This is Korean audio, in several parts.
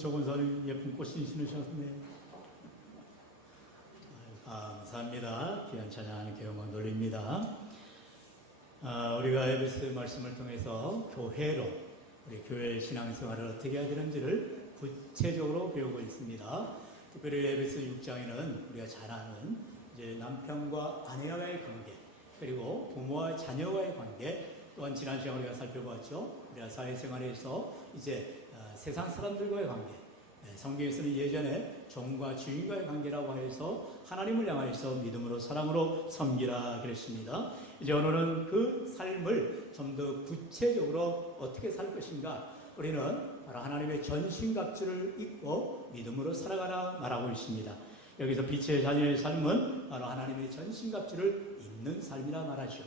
조건사님 예쁜 꽃 신으셨네. 감사합니다. 귀한 찬양 경험을 돌립니다. 우리가 에베소 말씀을 통해서 교회로 우리 교회 신앙생활을 어떻게 해야 되는지를 구체적으로 배우고 있습니다. 특별히 에베소 6장에는 우리가 잘 아는 이제 남편과 아내와의 관계, 그리고 부모와 자녀와의 관계, 또한 지난 시간에 우리가 살펴봤죠. 우리가 사회생활에서 이제 세상 사람들과의 관계, 성경에서는 예전에 종과 주인과의 관계라고 해서 하나님을 향하여서 믿음으로 사랑으로 섬기라 그랬습니다. 이제 오늘은 그 삶을 좀 더 구체적으로 어떻게 살 것인가, 우리는 바로 하나님의 전신갑주를 입고 믿음으로 살아가라 말하고 있습니다. 여기서 빛의 자녀의 삶은 바로 하나님의 전신갑주를 입는 삶이라 말하죠.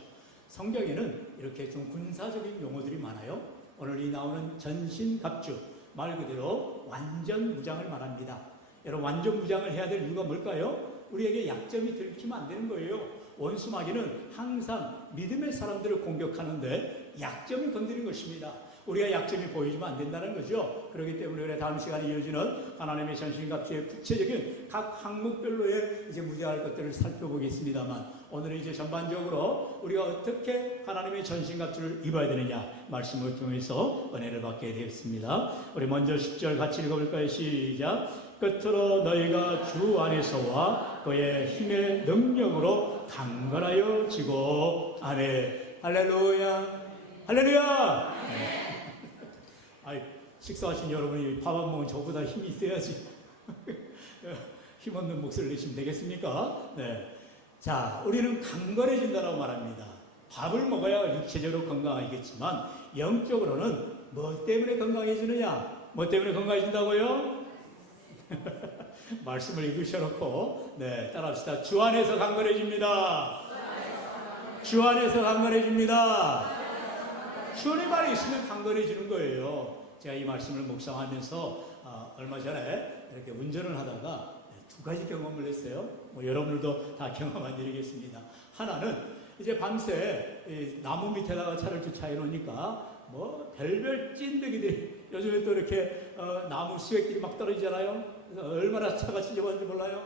성경에는 이렇게 좀 군사적인 용어들이 많아요. 오늘 이 나오는 전신갑주, 말 그대로 완전 무장을 말합니다. 여러분, 완전 무장을 해야 될 이유가 뭘까요? 우리에게 약점이 들키면 안 되는 거예요. 원수 마귀는 항상 믿음의 사람들을 공격하는데 약점을 건드린 것입니다. 우리가 약점이 보이지면 안 된다는 거죠. 그렇기 때문에 우리가 다음 시간에 이어지는 하나님의 전신갑주의 구체적인 각 항목별로의 이제 무장할 것들을 살펴보겠습니다만, 오늘은 이제 전반적으로 우리가 어떻게 하나님의 전신갑주를 입어야 되느냐 말씀을 통해서 은혜를 받게 되었습니다. 우리 먼저 10절 같이 읽어볼까요? 시작. 끝으로 너희가 주 안에서와 그의 힘의 능력으로 강건하여 지고. 아멘. 할렐루야. 할렐루야. 네. 아이, 식사하신 여러분이 밥 안 먹은 저보다 힘이 있어야지. 힘없는 목소리를 내시면 되겠습니까? 네. 자, 우리는 강건해진다고 말합니다. 밥을 먹어야 육체적으로 건강하겠지만 영적으로는 뭐 때문에 건강해지느냐? 뭐 때문에 건강해진다고요? 말씀을 읽으셔놓고 따라합시다. 주 안에서 강건해집니다. 주 안에서 강건해집니다. 주님 안에 있으면 강건해지는 거예요. 제가 이 말씀을 묵상하면서 얼마 전에 이렇게 운전을 하다가 두 가지 경험을 했어요. 여러분들도 다 경험한 일이겠습니다. 하나는 이제 밤새 나무 밑에다가 차를 주차해 놓으니까 별별 찐득이들이, 요즘에 또 이렇게 나무 수액들이 막 떨어지잖아요. 그래서 얼마나 차가 지저분한지 몰라요.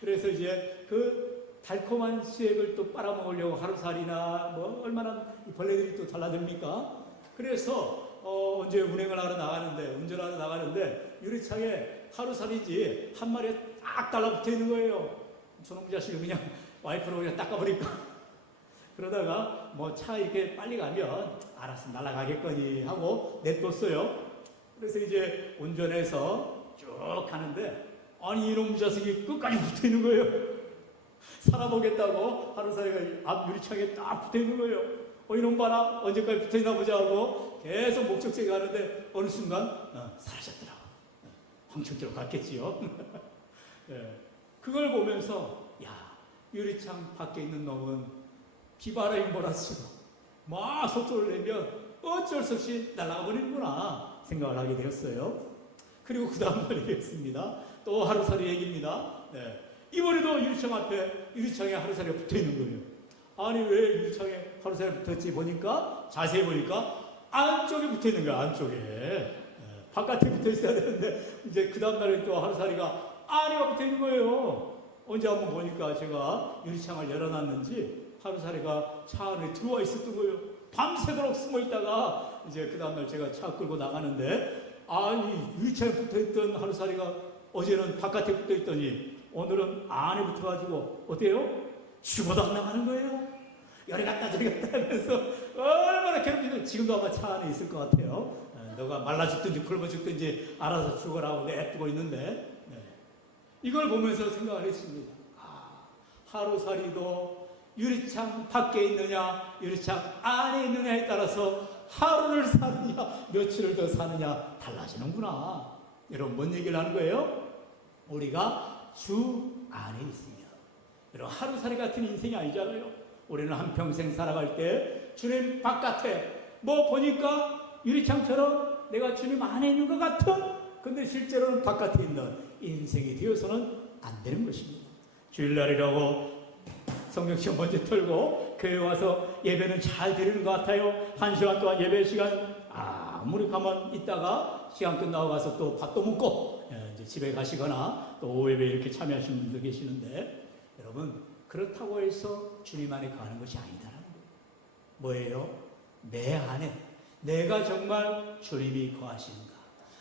그래서 이제 그 달콤한 수액을 또 빨아먹으려고 하루살이나 얼마나 벌레들이 또 달라듭니까? 그래서 언제 운행을 하러 나가는데, 운전하러 나가는데 유리창에 하루살이지 한 마리 딱 달라붙어 있는 거예요. 저놈 자식을 그냥 와이프로 그냥 닦아버릴까. 그러다가 차 이렇게 빨리 가면 알아서 날아가겠거니 하고 냅뒀어요. 그래서 이제 운전해서 쭉 가는데, 아니 이놈 자식이 끝까지 붙어 있는 거예요. 살아보겠다고 하루살이가 앞 유리창에 딱 붙어 있는 거예요. 이놈 봐라, 언제까지 붙어 있나 보자 하고 계속 목적지에 가는데 어느 순간 사라졌더라고. 황천길로 갔겠지요. 네. 그걸 보면서 유리창 밖에 있는 놈은 비바람이 몰아치고 막 속도를 내면 어쩔 수 없이 날아가 버리는구나 생각을 하게 되었어요. 그리고 그 다음 날이 되었습니다. 또 하루살이 얘기입니다. 네. 이번에도 유리창 앞에 유리창에 하루살이가 붙어 있는 거예요. 아니 왜 유리창에 하루살이 붙었지 보니까, 자세히 보니까 안쪽에 붙어 있는 거야. 안쪽에. 네. 바깥에 붙어 있어야 되는데 이제 그 다음 날에 또 하루살이가 안에가 붙어 있는 거예요. 언제 한번 보니까 제가 유리창을 열어놨는지 하루살이가 차 안에 들어와 있었던 거예요. 밤새도록 숨어 있다가 이제 그 다음날 제가 차 끌고 나가는데, 아니 유리창에 붙어있던 하루살이가 어제는 바깥에 붙어있더니 오늘은 안에 붙어가지고 어때요? 죽어도 안 나가는 거예요. 열이 갔다 저리 갔다 하면서 얼마나 괴롭히는, 지금도 아마 차 안에 있을 것 같아요. 너가 말라 죽든지 굶어 죽든지 알아서 죽어라 하고 내두고 있는데, 이걸 보면서 생각을 했습니다. 하루살이도 유리창 밖에 있느냐 유리창 안에 있느냐에 따라서 하루를 사느냐 며칠을 더 사느냐 달라지는구나. 여러분, 뭔 얘기를 하는 거예요? 우리가 주 안에 있습니다. 여러분, 하루살이 같은 인생이 아니잖아요. 우리는 한평생 살아갈 때 주님 바깥에 보니까 유리창처럼 내가 주님 안에 있는 것 같은, 근데 실제로는 바깥에 있는 인생이 되어서는 안 되는 것입니다. 주일날이라고 성경시험 먼저 틀고 교회 와서 예배는 잘 드리는 것 같아요. 1시간 동안 예배 시간 아무리 가만 있다가 시간 끝나고 가서 또 밥도 먹고 이제 집에 가시거나 또 오후 예배 이렇게 참여하시는 분들 계시는데, 여러분 그렇다고 해서 주님 안에 거하는 것이 아니다라는 거예요. 뭐예요? 내 안에 내가 정말 주님이 거하시는가,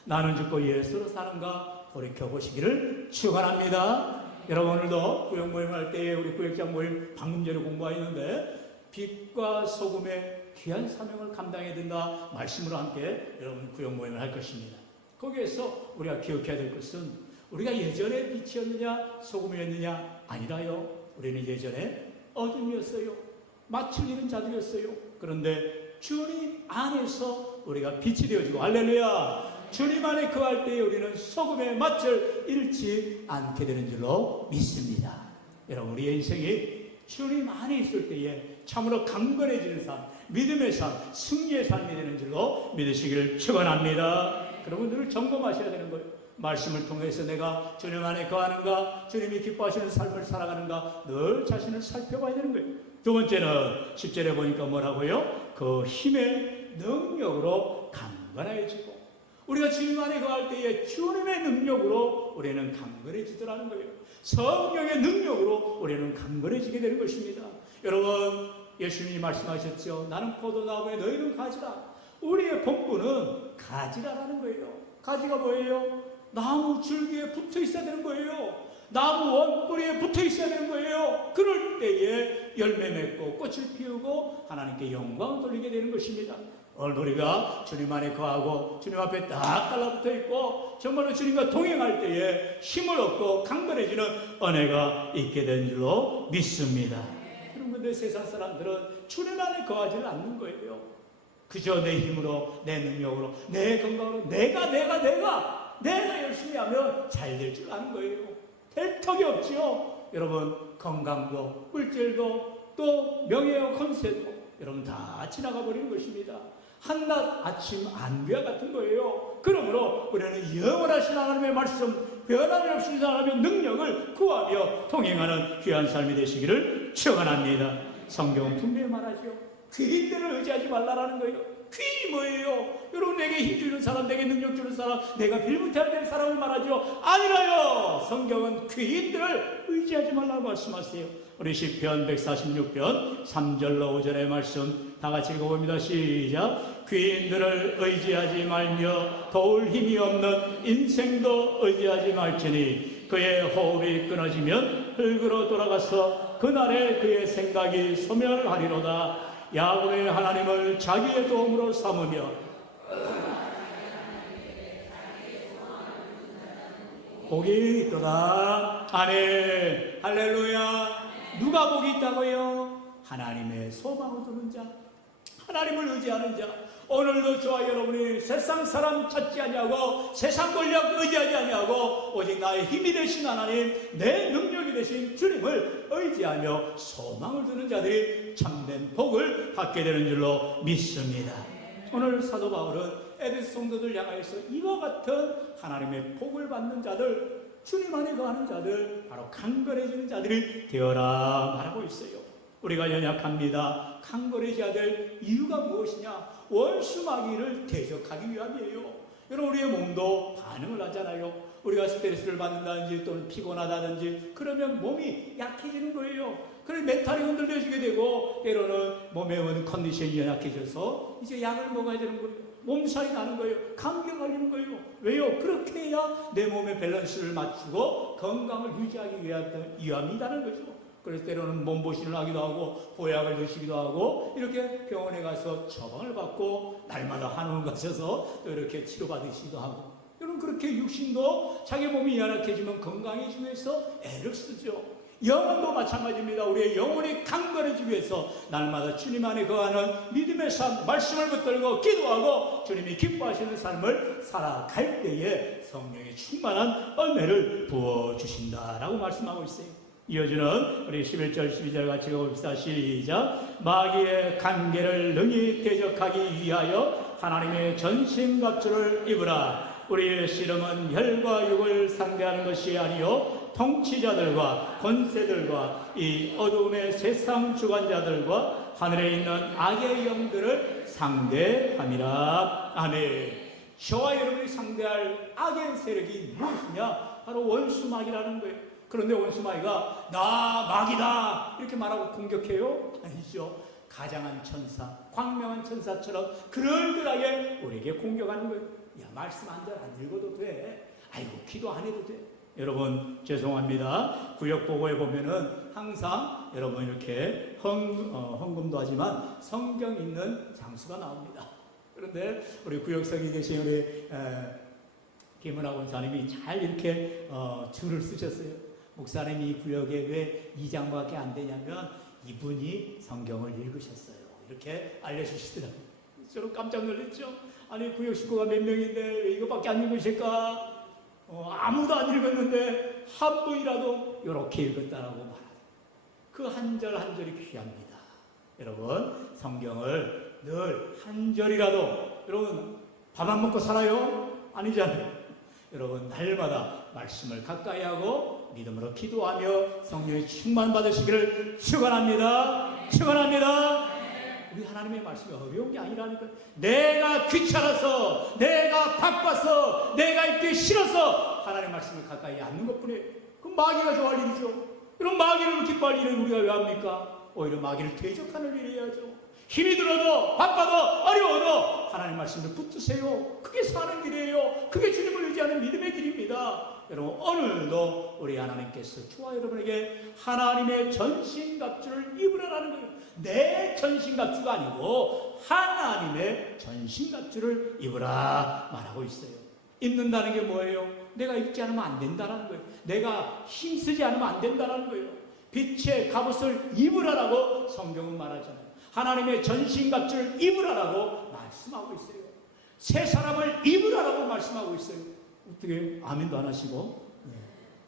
나는 죽고 예수로 사는가 돌이켜보시기를 축원합니다. 여러분 오늘도 구역 모임 할 때에 우리 구역장 모임 방금 전에 공부하였는데, 빛과 소금의 귀한 사명을 감당해야 된다 말씀으로 함께 여러분 구역 모임을 할 것입니다. 거기에서 우리가 기억해야 될 것은, 우리가 예전에 빛이었느냐 소금이었느냐 아니라요, 우리는 예전에 어둠이었어요. 마칠 잃은 자들이었어요. 그런데 주님 안에서 우리가 빛이 되어지고, 할렐루야, 주님 안에 거할 때에 우리는 소금의 맛을 잃지 않게 되는 줄로 믿습니다. 여러분 우리의 인생이 주님 안에 있을 때에 참으로 강건해지는 삶, 믿음의 삶, 승리의 삶이 되는 줄로 믿으시기를 축원합니다. 그러면 늘 점검하셔야 되는 거예요. 말씀을 통해서 내가 주님 안에 거하는가, 주님이 기뻐하시는 삶을 살아가는가, 늘 자신을 살펴봐야 되는 거예요. 두 번째는 10절에 보니까 뭐라고요? 그 힘의 능력으로 강건해지고, 우리가 주님 안에 거할 때에 주님의 능력으로 우리는 강건해지더라는 거예요. 성령의 능력으로 우리는 강건해지게 되는 것입니다. 여러분 예수님이 말씀하셨죠. 나는 포도나무에 너희는 가지라. 우리의 본분은 가지라라는 거예요. 가지가 뭐예요? 나무 줄기에 붙어 있어야 되는 거예요. 나무 원뿌리에 붙어 있어야 되는 거예요. 그럴 때에 열매 맺고 꽃을 피우고 하나님께 영광을 돌리게 되는 것입니다. 오늘 우리가 주님 안에 거하고 주님 앞에 딱 달라붙어 있고 정말로 주님과 동행할 때에 힘을 얻고 강건해지는 은혜가 있게 된 줄로 믿습니다. 그런데 세상 사람들은 주님 안에 거하지는 않는 거예요. 그저 내 힘으로, 내 능력으로, 내 건강으로 내가 열심히 하면 잘 될 줄 아는 거예요. 될 턱이 없지요. 여러분 건강도 물질도 또 명예와 권세도 여러분 다 지나가 버리는 것입니다. 한낮 아침 안개와 같은 거예요. 그러므로 우리는 영원하신 하나님의 말씀, 변함이 없으신 하나님의 능력을 구하며 통행하는 귀한 삶이 되시기를 축원합니다. 성경은 분명히 말하죠. 귀인들을 의지하지 말라라는 거예요. 귀인이 뭐예요? 여러분 내게 힘 주는 사람, 내게 능력 주는 사람, 내가 빌붙어야 되는 사람을 말하죠. 아니라요. 성경은 귀인들을 의지하지 말라고 말씀하세요. 우리 시편 146편 3절로 5절의 말씀 다 같이 읽어봅니다. 시작. 귀인들을 의지하지 말며 도울 힘이 없는 인생도 의지하지 말지니 그의 호흡이 끊어지면 흙으로 돌아가서 그날에 그의 생각이 소멸하리로다. 야곱의 하나님을 자기의 도움으로 삼으며 복이 있도다. 아멘. 할렐루야. 누가 복이 있다고요? 하나님의 소망을 두는 자, 하나님을 의지하는 자. 오늘도 저와 여러분이 세상 사람 찾지 아니하고 세상 권력 의지하지 아니하고 오직 나의 힘이 되신 하나님, 내 능력이 되신 주님을 의지하며 소망을 두는 자들이 참된 복을 받게 되는 줄로 믿습니다. 오늘 사도 바울은 에베소 성도들 향하여서 이와 같은 하나님의 복을 받는 자들, 주님 안에 거하는 자들, 바로 강건해지는 자들이 되어라 말하고 있어요. 우리가 연약합니다. 강건해져야 될 이유가 무엇이냐? 원수 마귀를 대적하기 위함이에요. 여러분 우리의 몸도 반응을 하잖아요. 우리가 스트레스를 받는다든지 또는 피곤하다든지 그러면 몸이 약해지는 거예요. 그래서 멘탈이 흔들려지게 되고 때로는 몸의 컨디션이 연약해져서 이제 약을 먹어야 되는 거예요. 몸살이 나는 거예요. 감기가 걸리는 거예요. 왜요? 그렇게 해야 내 몸의 밸런스를 맞추고 건강을 유지하기 위함이라는 거죠. 그래서 때로는 몸보신을 하기도 하고 보약을 드시기도 하고 이렇게 병원에 가서 처방을 받고 날마다 한의원 가셔서 또 이렇게 치료받으시기도 하고, 여러분 그렇게 육신도 자기 몸이 연약해지면 건강해지기 위해서 애를 쓰죠. 영혼도 마찬가지입니다. 우리의 영혼이 강건해지기 위해서 날마다 주님 안에 거하는 믿음의 삶, 말씀을 붙들고 기도하고 주님이 기뻐하시는 삶을 살아갈 때에 성령의 충만한 은혜를 부어주신다라고 말씀하고 있어요. 이어주는 우리 11절 12절 같이 읽어봅시다. 시작. 마귀의 간계를 능히 대적하기 위하여 하나님의 전신갑주를 입으라. 우리의 씨름은 혈과 육을 상대하는 것이 아니요 통치자들과 권세들과 이 어두움의 세상 주관자들과 하늘에 있는 악의 영들을 상대함이라. 아멘. 저와 여러분이 상대할 악의 세력이 무엇이냐? 바로 원수마귀라는 거예요. 그런데 원수마귀가 나 마귀다 이렇게 말하고 공격해요? 아니죠. 가장한 천사, 광명한 천사처럼 그럴듯하게 우리에게 공격하는 거예요. 야, 말씀 한 절 안 읽어도 돼. 아이고, 기도 안 해도 돼. 여러분 죄송합니다. 구역보고에 보면은 항상 여러분 이렇게 헌금도 하지만 성경 있는 장수가 나옵니다. 그런데 우리 구역성이 되신 우리 김은하 권사님이 잘 이렇게 줄을 쓰셨어요. 목사님이 이 구역에 왜 2장밖에 안 되냐면 이분이 성경을 읽으셨어요. 이렇게 알려주시더라고요. 저는 깜짝 놀랐죠. 아니, 구역 식구가 몇 명인데 왜 이거밖에 안 읽으실까? 아무도 안 읽었는데 한 분이라도 이렇게 읽었다라고 말하죠. 그 한 절 한 절이 귀합니다. 여러분, 성경을 늘 한 절이라도, 여러분 밥 안 먹고 살아요? 아니잖아요. 여러분 날마다 말씀을 가까이 하고 믿음으로 기도하며 성령의 충만 받으시기를 축원합니다. 축원합니다. 우리 하나님의 말씀이 어려운 게 아니라니까요. 내가 귀찮아서, 내가 바빠서, 내가 읽기 싫어서 하나님의 말씀을 가까이 앉는 것뿐이에요. 그럼 마귀가 좋아할 일이죠. 그럼 마귀를 기뻐할 일을 우리가 왜 합니까? 오히려 마귀를 대적하는 일을 해야죠. 힘이 들어도 바빠도 어려워도 하나님 말씀을 붙드세요. 그게 사는 길이에요. 그게 주님을 의지하는 믿음의 길입니다. 여러분, 오늘도 우리 하나님께서 저와 여러분에게 하나님의 전신갑주를 입으라는 거예요. 내 전신갑주가 아니고 하나님의 전신갑주를 입으라 말하고 있어요. 입는다는 게 뭐예요? 내가 입지 않으면 안 된다는 거예요. 내가 힘쓰지 않으면 안 된다는 거예요. 빛의 갑옷을 입으라라고 성경은 말하잖아요. 하나님의 전신갑주를 입으라라고 말씀하고 있어요. 새 사람을 입으라라고 말씀하고 있어요. 어떻게 아멘도 안 하시고?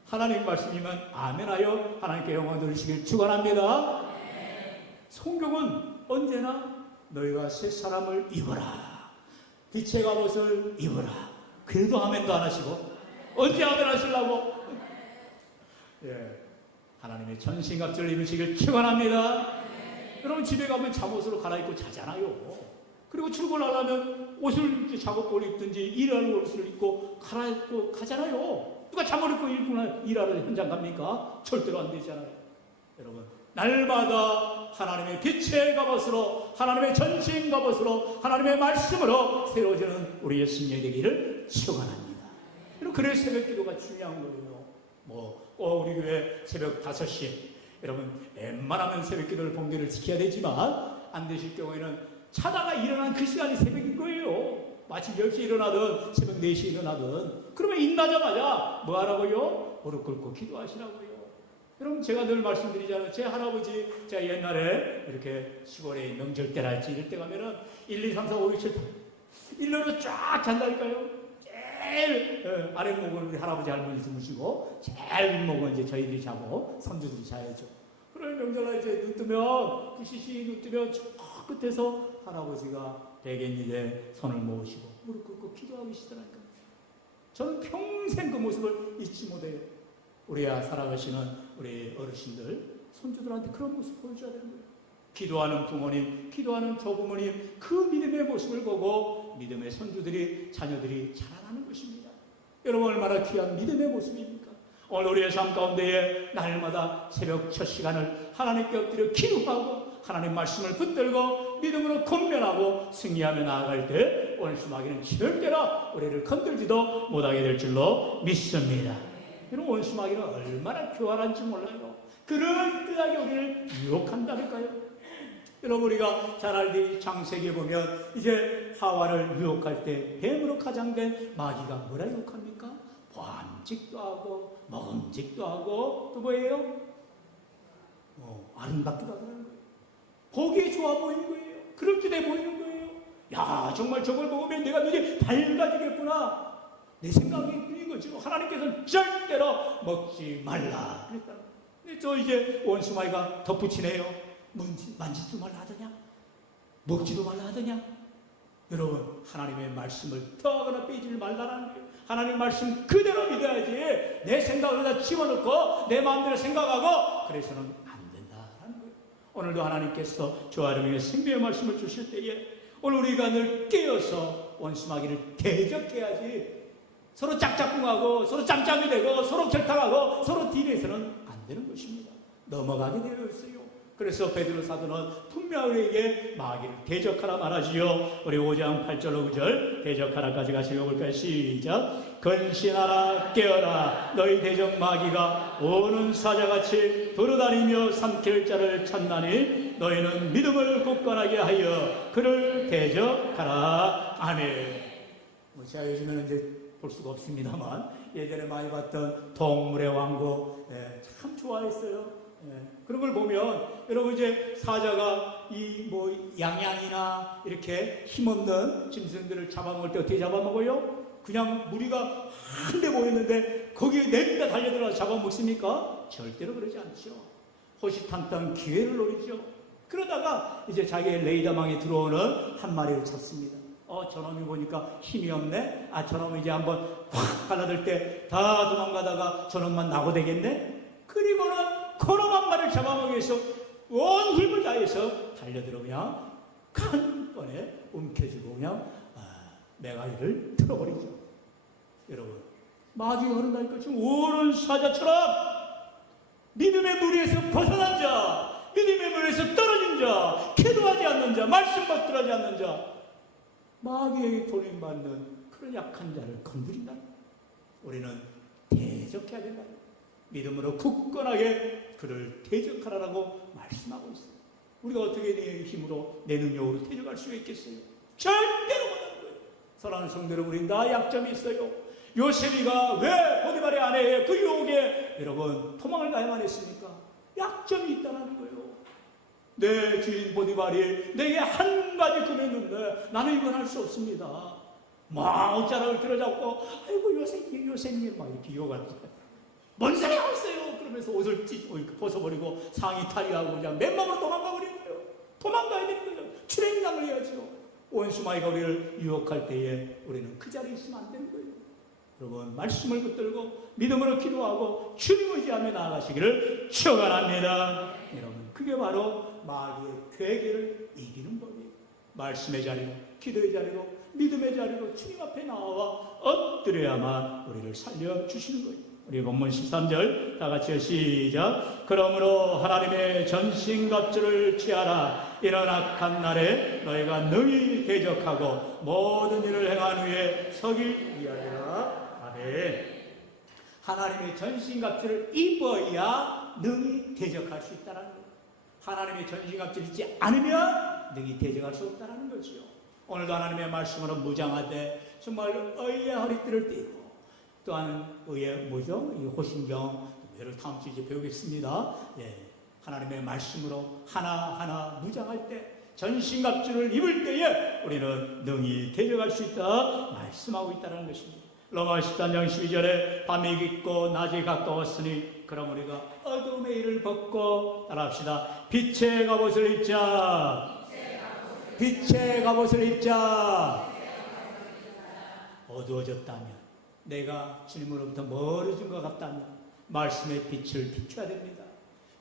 하나님 말씀이면 아멘하여 하나님께 영광 돌리시길 축원합니다. 성경은 언제나 너희가 새 사람을 입어라, 빛의 갑옷을 입어라. 그래도 아멘도 안 하시고 언제 아멘 하시려고? 하나님의 전신갑주를 입으시길 축원합니다. 여러분, 집에 가면 잠옷으로 갈아입고 자잖아요. 그리고 출근하려면 옷을 이제 작업복을 입든지 일하는 옷을 입고 갈아입고 가잖아요. 누가 잠옷 입고 일하러 현장 갑니까? 절대로 안 되잖아요. 여러분, 날마다 하나님의 빛의 갑옷으로, 하나님의 전신 갑옷으로, 하나님의 말씀으로 세워지는 우리 예수님이 되기를 축원합니다. 그래서 새벽 기도가 중요한 거예요. 우리 교회 새벽 5시, 여러분 웬만하면 새벽 기도를 봉기를 지켜야 되지만 안 되실 경우에는 자다가 일어난 그 시간이 새벽인 거예요. 마치 10시에 일어나든 새벽 4시에 일어나든, 그러면 일어나자마자 뭐 하라고요? 무릎 꿇고 기도하시라고요. 여러분, 제가 늘 말씀드리잖아요. 제 할아버지, 제가 옛날에 이렇게 시골에 명절 때랄지 이럴 때 가면은 1, 2, 3, 4, 5, 6, 7 일로로 쫙 잔다니까요. 제일 아랫목은 우리 할아버지 할머니 주무시고 제일 윗목은 이제 저희들이 자고 선주들이 자야죠. 그러면 명절날 이제 눈 뜨면 부시시 눈 뜨면 저 끝에서 할아버지가 대개인데 손을 모으시고 무릎 꿇고 기도하고 계시더라니까요. 저는 평생 그 모습을 잊지 못해요. 우리야 살아가시는 우리 어르신들, 손주들한테 그런 모습 보여줘야 되는 거예요. 기도하는 부모님, 기도하는 조부모님, 그 믿음의 모습을 보고 믿음의 손주들이, 자녀들이 자라나는 것입니다. 여러분, 얼마나 귀한 믿음의 모습입니까? 오늘 우리의 삶 가운데에 날마다 새벽 첫 시간을 하나님께 엎드려 기도하고 하나님 말씀을 붙들고 믿음으로 권면하고 승리하며 나아갈 때 원수마귀는 절대로 우리를 건들지도 못하게 될 줄로 믿습니다. 여러분, 원수마귀는 얼마나 교활한지 몰라요. 그럴듯하게 우리를 유혹한다니까요. 여러분, 우리가 잘 알듯이 창세기에 보면 이제 하와를 유혹할 때 뱀으로 가장된 마귀가 뭐라 유혹합니까? 보암직도 하고 먹음직도 하고 또 뭐예요? 아름답기도 하더라는 거예요. 보기에 좋아 보이는 거예요. 그럴듯해 보이는 거예요. 야, 정말 저걸 먹으면 내가 이제 밝아지겠구나. 내 생각이 있는 거죠. 하나님께서는 절대로 먹지 말라 그랬다. 근데 저 이제 원수마귀가 덧붙이네요. 만지지도 말라 하더냐? 먹지도 말라 하더냐? 여러분, 하나님의 말씀을 더하거나 빼지를 말라는 거예요. 하나님의 말씀 그대로 믿어야지 내 생각을 다 집어넣고 내 마음대로 생각하고 그래서는 안 된다는 거예요. 오늘도 하나님께서 저와 여러분에게 생명의 말씀을 주실 때에 오늘 우리가 늘 깨어서 원수마귀를 대적해야지. 서로 짝짝꿍하고 서로 짬짬이 되고 서로 결탁하고 서로 딜해서는 안 되는 것입니다. 넘어가게 되어 있어요. 그래서 베드로 사도는 분명히 우리에게 마귀를 대적하라 말하지요. 우리 5장 8절 9절 대적하라까지 같이 읽어볼까요? 시작. 근신하라 깨어라 너희 대적 마귀가 오는 사자같이 돌아다니며 삼킬 자를 찾나니 너희는 믿음을 굳건하게 하여 그를 대적하라. 아멘. 제가 요즘에는 이제 볼 수가 없습니다만 예전에 많이 봤던 동물의 왕국 참 좋아했어요. 그런 걸 보면 여러분 이제 사자가 이 양양이나 이렇게 힘없는 짐승들을 잡아먹을 때 어떻게 잡아먹어요? 그냥 무리가 한데 모였는데 거기에 내리다 달려들어서 잡아먹습니까? 절대로 그러지 않죠. 호시탐탐 기회를 노리죠. 그러다가 이제 자기의 레이더망에 들어오는 한 마리를 찾습니다. 저놈이 보니까 힘이 없네. 저놈이 이제 한번 확 갈라들 때 다 도망가다가 저놈만 나고 되겠네. 그리고는 그놈 한 마리를 잡아먹기 위해서 온 힘을 다해서 달려들어 그냥 한 번에 움켜쥐고 그냥 메가리를 틀어버리죠. 여러분 마귀가 그런다니까 지금 오른 사자처럼 믿음의 무리에서 벗어난 자, 믿음의 무리에서 떨어진 자, 기도하지 않는 자, 말씀 받들하지 않는 자, 마귀에게 돌림받는 그런 약한 자를 건드린다. 우리는 대적해야 된다. 믿음으로 굳건하게 그를 대적하라고 말씀하고 있어요. 우리가 어떻게 내 힘으로, 내 능력으로 대적할 수가 있겠어요? 절대로 못하는 거예요. 사랑하는 성도 여러분, 우리 나 약점이 있어요. 요셉이가 왜 보디발의 아내의 그 유혹에 여러분 도망을 가야만 했습니까? 약점이 있다는 거예요. 내 주인 보디발이 내게 한 가지 금했는데 나는 이건 할 수 없습니다. 막 옷자락을 들어잡고 아이고 요셉님 막 이렇게 유혹하면서 뭔 소리 하고 있어요? 그러면서 옷을 벗어버리고 상의 탈의하고 그냥 맨몸으로 도망가 버리는 거예요. 도망가야 되는 거예요. 출행장을 해야죠. 원수마귀가 우리를 유혹할 때에 우리는 그 자리에 있으면 안 되는 거예요. 여러분 말씀을 붙들고 믿음으로 기도하고 주님 의지하며 나아가시기를 축원합니다. 여러분 그게 바로 마귀의 괴계를 이기는 법이에요. 말씀의 자리로, 기도의 자리로, 믿음의 자리로 주님 앞에 나와 엎드려야만 우리를 살려주시는 거예요. 우리 본문 13절 다 같이 시작. 그러므로 하나님의 전신갑주를 취하라. 이런 악한 날에 너희가 능히 대적하고 모든 일을 행한 후에 서길 위하여라. 아멘. 하나님의 전신갑주를 입어야 능히 대적할 수 있다는 거예요. 하나님의 전신갑주를 입지 않으면 능히 대적할 수 없다는 거죠. 오늘도 하나님의 말씀으로 무장하되 정말 의의 허리띠를 띠고 또한 의의 이 호신경 여러 다음 주에 배우겠습니다. 하나님의 말씀으로 하나하나 무장할 때 전신갑주를 입을 때에 우리는 능히 대적할 수 있다 말씀하고 있다는 것입니다. 로마 13장 12절에 밤이 깊고 낮이 가까웠으니 그럼 우리가 어둠의 일을 벗고 따라합시다. 빛의 갑옷을 입자. 빛의 갑옷을 입자. 어두워졌다면 내가 주님으로부터 멀어진 것 같다면 말씀의 빛을 비춰야 됩니다.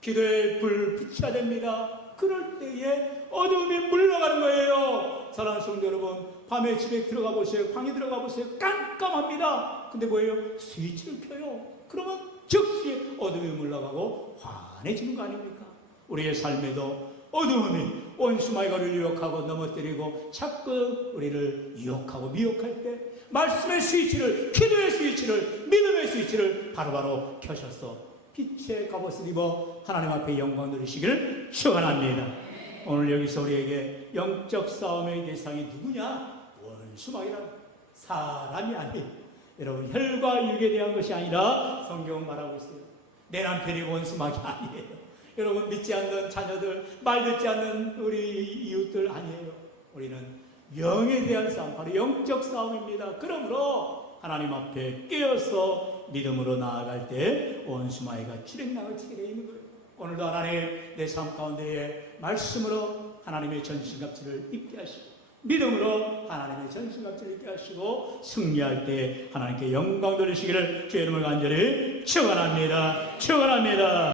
기도의 불 비춰야 됩니다. 그럴 때에 어둠이 물러가는 거예요. 사랑하는 성도 여러분, 밤에 집에 들어가 보세요. 방에 들어가 보세요. 깜깜합니다. 근데 뭐예요? 스위치를 켜요. 그러면 즉시 어둠이 물러가고 환해지는 거 아닙니까? 우리의 삶에도 어둠이 원수마귀가 우리를 유혹하고 넘어뜨리고 자꾸 우리를 유혹하고 미혹할 때 말씀의 스위치를, 기도의 스위치를, 믿음의 스위치를 바로바로 켜셔서 빛의 갑옷을 입어 하나님 앞에 영광 누리시기를 축원합니다. 오늘 여기서 우리에게 영적 싸움의 대상이 누구냐? 원수마귀라는 사람이 아니에요. 여러분 혈과 육에 대한 것이 아니라 성경은 말하고 있어요. 내 남편이 원수마귀 아니에요. 여러분 믿지 않는 자녀들, 말 듣지 않는 우리 이웃들 아니에요. 우리는 영에 대한 싸움, 바로 영적 싸움입니다. 그러므로 하나님 앞에 깨어서 믿음으로 나아갈 때 원수마귀가 출행랑을 치게 되어 있는 거예요. 오늘도 하나님 내 삶 가운데에 말씀으로 하나님의 전신갑주를 입게 하시고 믿음으로 하나님의 전신갑주를 입게 하시고 승리할 때 하나님께 영광 돌리시기를 주의 이름을 간절히 축원합니다. 축원합니다.